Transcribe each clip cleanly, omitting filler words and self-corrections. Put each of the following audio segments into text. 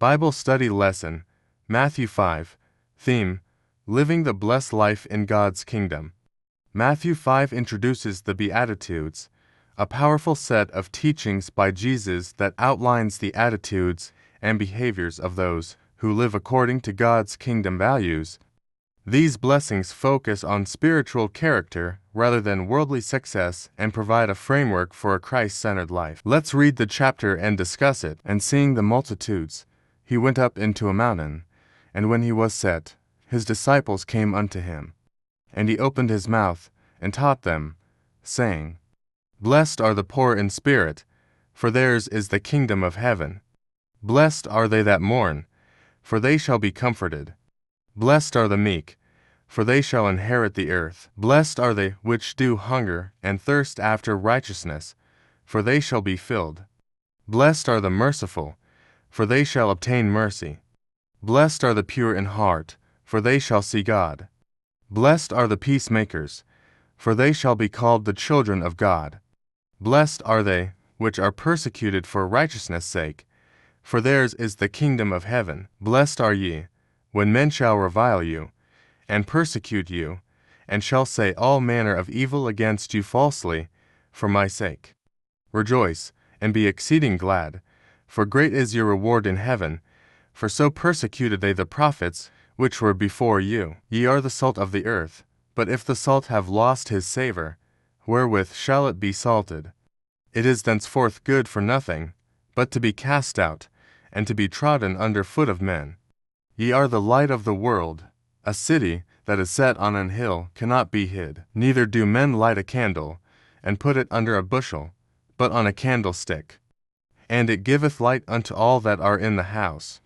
Bible Study Lesson, Matthew 5. Theme: Living the Blessed Life in God's Kingdom. Matthew 5 introduces the Beatitudes, a powerful set of teachings by Jesus that outlines the attitudes and behaviors of those who live according to God's kingdom values. These blessings focus on spiritual character rather than worldly success and provide a framework for a Christ-centered life. Let's read the chapter and discuss it. And seeing the multitudes, he went up into a mountain, and when he was set, his disciples came unto him. And he opened his mouth and taught them, saying, Blessed are the poor in spirit, for theirs is the kingdom of heaven. Blessed are they that mourn, for they shall be comforted. Blessed are the meek, for they shall inherit the earth. Blessed are they which do hunger and thirst after righteousness, for they shall be filled. Blessed are the merciful, for they shall obtain mercy. Blessed are the pure in heart, for they shall see God. Blessed are the peacemakers, for they shall be called the children of God. Blessed are they which are persecuted for righteousness' sake, for theirs is the kingdom of heaven. Blessed are ye, when men shall revile you, and persecute you, and shall say all manner of evil against you falsely, for my sake. Rejoice, and be exceeding glad, for great is your reward in heaven, for so persecuted they the prophets which were before you. Ye are the salt of the earth, but if the salt have lost his savour, wherewith shall it be salted? It is thenceforth good for nothing, but to be cast out, and to be trodden under foot of men. Ye are the light of the world. A city that is set on an hill cannot be hid. Neither do men light a candle, and put it under a bushel, but on a candlestick. And it giveth light unto all that are in the house.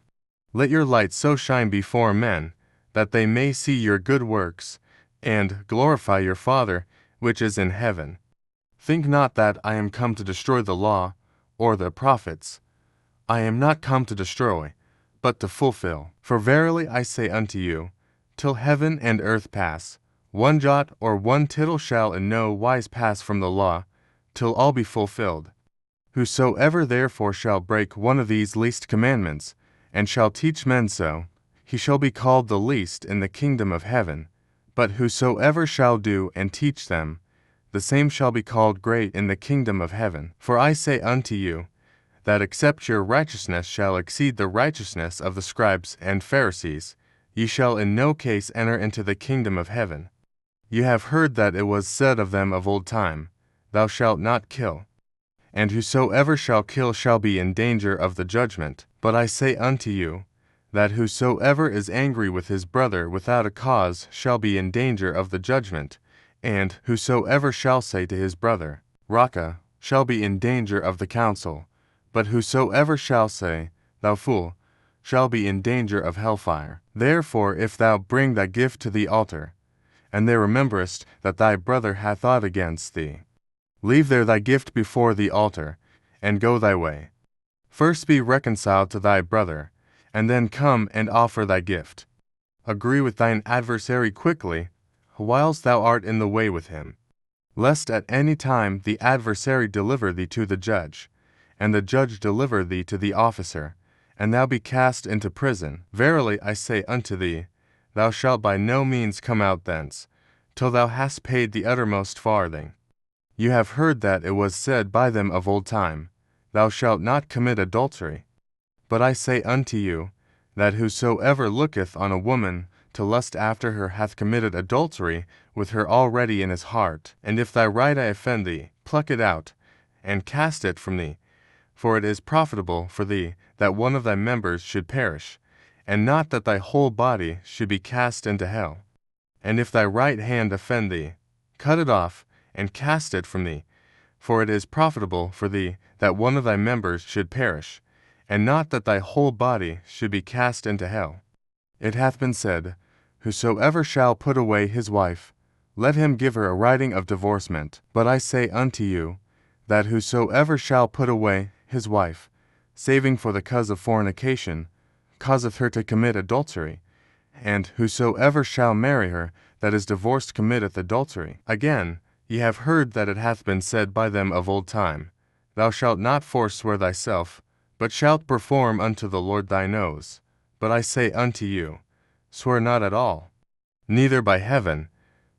Let your light so shine before men, that they may see your good works, and glorify your Father which is in heaven. Think not that I am come to destroy the law, or the prophets. I am not come to destroy, but to fulfill. For verily I say unto you, till heaven and earth pass, one jot or one tittle shall in no wise pass from the law, till all be fulfilled. Whosoever therefore shall break one of these least commandments, and shall teach men so, he shall be called the least in the kingdom of heaven. But whosoever shall do and teach them, the same shall be called great in the kingdom of heaven. For I say unto you, that except your righteousness shall exceed the righteousness of the scribes and Pharisees, ye shall in no case enter into the kingdom of heaven. Ye have heard that it was said of them of old time, Thou shalt not kill. And whosoever shall kill shall be in danger of the judgment. But I say unto you, that whosoever is angry with his brother without a cause shall be in danger of the judgment, and whosoever shall say to his brother, Raca, shall be in danger of the council. But whosoever shall say, Thou fool, shall be in danger of hellfire. Therefore if thou bring thy gift to the altar, and there rememberest that thy brother hath aught against thee, leave there thy gift before the altar, and go thy way. First be reconciled to thy brother, and then come and offer thy gift. Agree with thine adversary quickly, whilst thou art in the way with him, lest at any time the adversary deliver thee to the judge, and the judge deliver thee to the officer, and thou be cast into prison. Verily I say unto thee, thou shalt by no means come out thence, till thou hast paid the uttermost farthing. You have heard that it was said by them of old time, Thou shalt not commit adultery. But I say unto you, that whosoever looketh on a woman to lust after her hath committed adultery with her already in his heart. And if thy right eye offend thee, pluck it out, and cast it from thee. For it is profitable for thee that one of thy members should perish, and not that thy whole body should be cast into hell. And if thy right hand offend thee, cut it off, and cast it from thee. For it is profitable for thee that one of thy members should perish, and not that thy whole body should be cast into hell. It hath been said, Whosoever shall put away his wife, let him give her a writing of divorcement. But I say unto you, that whosoever shall put away his wife, saving for the cause of fornication, causeth her to commit adultery, and whosoever shall marry her that is divorced committeth adultery. Again, ye have heard that it hath been said by them of old time, Thou shalt not forswear thyself, but shalt perform unto the Lord thine oaths. But I say unto you, swear not at all, neither by heaven,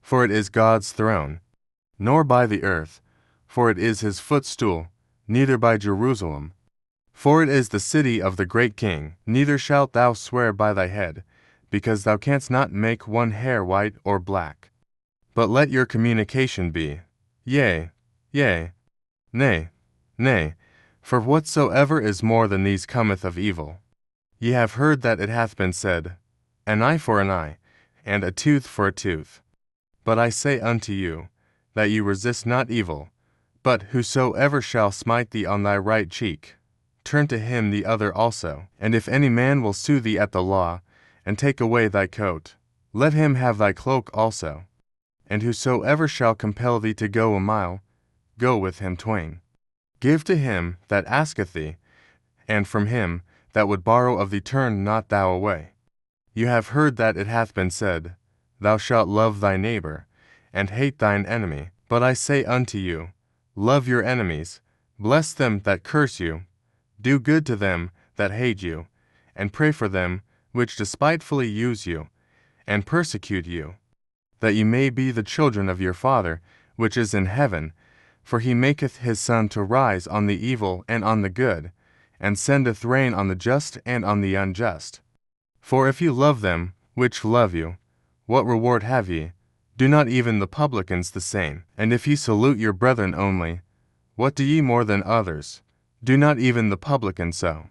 for it is God's throne, nor by the earth, for it is his footstool, neither by Jerusalem, for it is the city of the great King. Neither shalt thou swear by thy head, because thou canst not make one hair white or black. But let your communication be, yea, yea, nay, nay, for whatsoever is more than these cometh of evil. Ye have heard that it hath been said, An eye for an eye, and a tooth for a tooth. But I say unto you, that ye resist not evil, but whosoever shall smite thee on thy right cheek, turn to him the other also. And if any man will sue thee at the law, and take away thy coat, let him have thy cloak also. And whosoever shall compel thee to go a mile, go with him twain. Give to him that asketh thee, and from him that would borrow of thee turn not thou away. You have heard that it hath been said, Thou shalt love thy neighbor, and hate thine enemy. But I say unto you, love your enemies, bless them that curse you, do good to them that hate you, and pray for them which despitefully use you, and persecute you, that ye may be the children of your Father which is in heaven. For he maketh his sun to rise on the evil and on the good, and sendeth rain on the just and on the unjust. For if you love them which love you, what reward have ye? Do not even the publicans the same? And if ye salute your brethren only, what do ye more than others? Do not even the publicans so?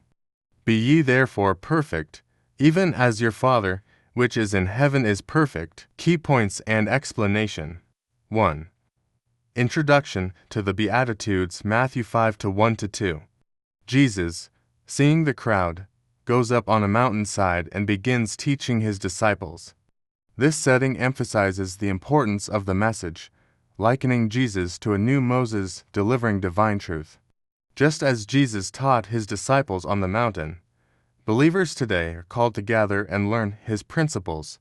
Be ye therefore perfect, even as your Father which is in heaven is perfect. Key points and explanation. 1. Introduction to the Beatitudes, Matthew 5:1-2. Jesus, seeing the crowd, goes up on a mountainside and begins teaching his disciples. This setting emphasizes the importance of the message, likening Jesus to a new Moses delivering divine truth. Just as Jesus taught his disciples on the mountain, believers today are called to gather and learn his principles,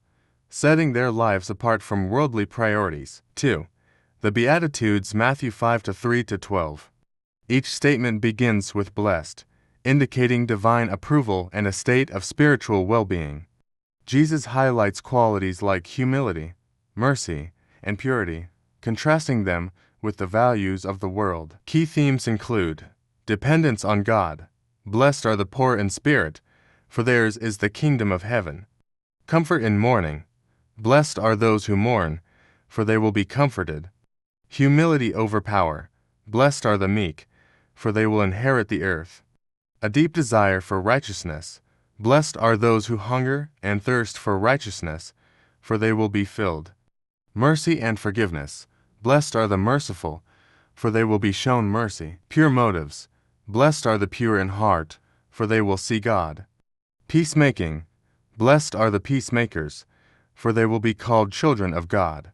setting their lives apart from worldly priorities. 2. The Beatitudes, Matthew 5:3-12. Each statement begins with blessed, indicating divine approval and a state of spiritual well-being. Jesus highlights qualities like humility, mercy, and purity, contrasting them with the values of the world. Key themes include dependence on God. Blessed are the poor in spirit, for theirs is the kingdom of heaven. Comfort in mourning. Blessed are those who mourn, for they will be comforted. Humility over power. Blessed are the meek, for they will inherit the earth. A deep desire for righteousness. Blessed are those who hunger and thirst for righteousness, for they will be filled. Mercy and forgiveness. Blessed are the merciful, for they will be shown mercy. Pure motives. Blessed are the pure in heart, for they will see God. Peacemaking. Blessed are the peacemakers, for they will be called children of God.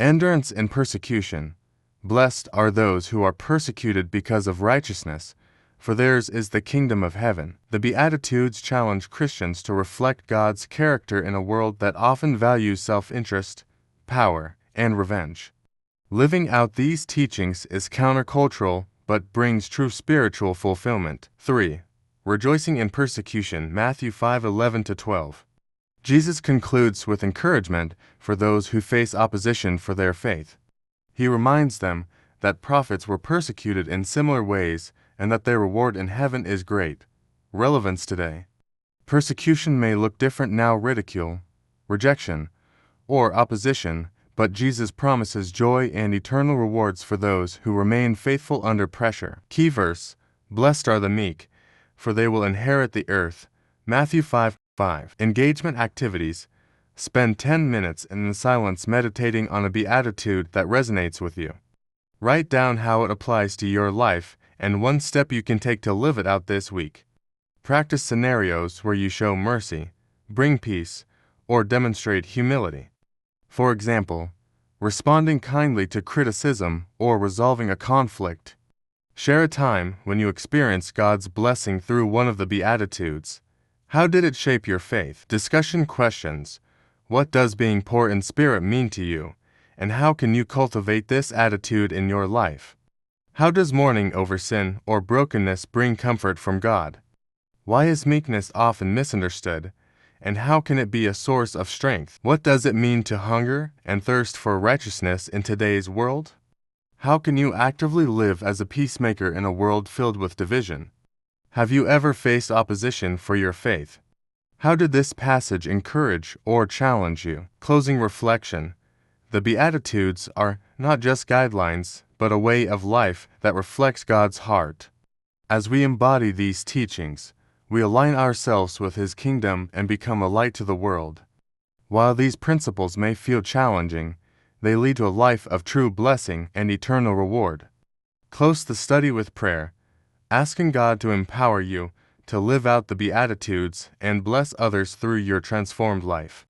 Endurance in persecution. Blessed are those who are persecuted because of righteousness, for theirs is the kingdom of heaven. The Beatitudes challenge Christians to reflect God's character in a world that often values self-interest, power, and revenge. Living out these teachings is countercultural but brings true spiritual fulfillment. 3. Rejoicing in persecution, Matthew 5:11-12. Jesus concludes with encouragement for those who face opposition for their faith. He reminds them that prophets were persecuted in similar ways and that their reward in heaven is great. Relevance today. Persecution may look different now: ridicule, rejection, or opposition, but Jesus promises joy and eternal rewards for those who remain faithful under pressure. Key verse: Blessed are the meek, for they will inherit the earth. Matthew 5:5. Engagement activities. Spend 10 minutes in the silence meditating on a beatitude that resonates with you. Write down how it applies to your life and one step you can take to live it out this week. Practice scenarios where you show mercy, bring peace, or demonstrate humility. For example, responding kindly to criticism or resolving a conflict. Share a time when you experienced God's blessing through one of the Beatitudes. How did it shape your faith? Discussion questions. What does being poor in spirit mean to you, and how can you cultivate this attitude in your life? How does mourning over sin or brokenness bring comfort from God? Why is meekness often misunderstood, and how can it be a source of strength? What does it mean to hunger and thirst for righteousness in today's world? How can you actively live as a peacemaker in a world filled with division? Have you ever faced opposition for your faith? How did this passage encourage or challenge you? Closing reflection. The Beatitudes are not just guidelines, but a way of life that reflects God's heart. As we embody these teachings, we align ourselves with His kingdom and become a light to the world. While these principles may feel challenging, they lead to a life of true blessing and eternal reward. Close the study with prayer, asking God to empower you to live out the Beatitudes and bless others through your transformed life.